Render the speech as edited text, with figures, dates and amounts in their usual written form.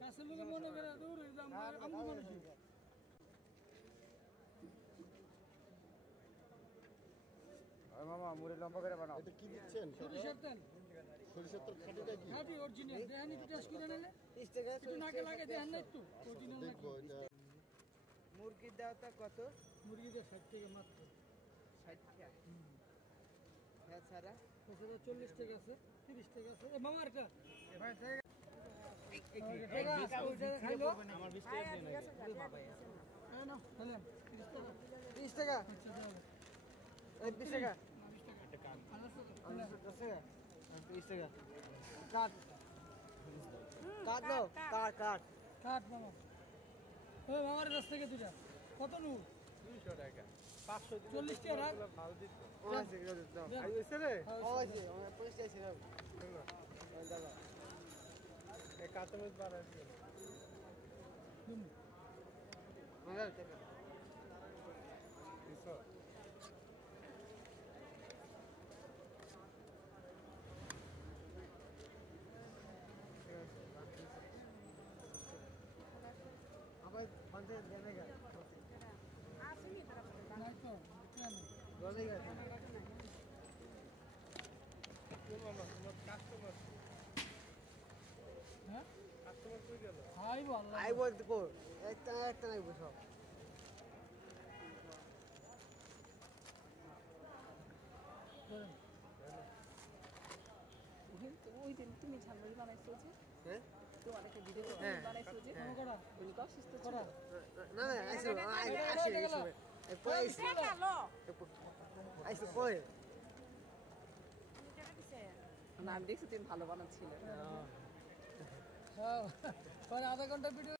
কাছে লোকে মনে করে দূর আমগো মানুষ মামা মুড়ি লম্বা করে বানাও। এটা কি দিচ্ছেন? সরিষার তেল খাঁটিটা কি? খাঁটি অরিজিনাল দেখেন একটু টেস্ট করে নিলে 30 টাকা একটু নাকে লাগে দেখেন না একটু অরিজিনাল দেখবো এটা। মুরগির দাওটা কত? মুরগিদের 60 টাকা মাত্র 60 টাকা। হ্যাঁ সারা এছাড়া 40 টাকা আছে 30 টাকা আছে এ মামার কা ভাই খাইলো আমার 20 টাকা দেন না হলেন 30 টাকা 30 টাকা আচ্ছা দাও এই 20 টাকা 20 টাকা 20 টাকা কাট কাট দাও কাট কাট কাট মামা ওই মামার কাছ থেকে দুটা কত নু 200 টাকা 500 40 টাকা রাখ ভালো দিত ও আছে দাও আই হইছে রে ও আছে 50 টাকা ছিল দাদা এই কাতমত বাড়াইছে মজা টাকা দিছো আবার বন্ধে দেবে গা নাই তো কেন বলে গেছে তোমার কাস্টমার হ্যাঁ কাস্টমার কই গেল হাই আল্লাহ আই বলতে কো একটা একটা নাই বসো ওই দিন তুমি ঝালমুড়ি বানাইছো যে হ্যাঁ তোমার একটা ভিডিও হ্যাঁ। বানাইছো যে মামা করা ওইটাও সুস্থ ছিল করা না না আইসো আইসো এই পয় আইসো পয় না আমি দেখছি তুমি ভালো বানাচ্ছিলে হ্যাঁ পরে আধা ঘন্টা ভিডিও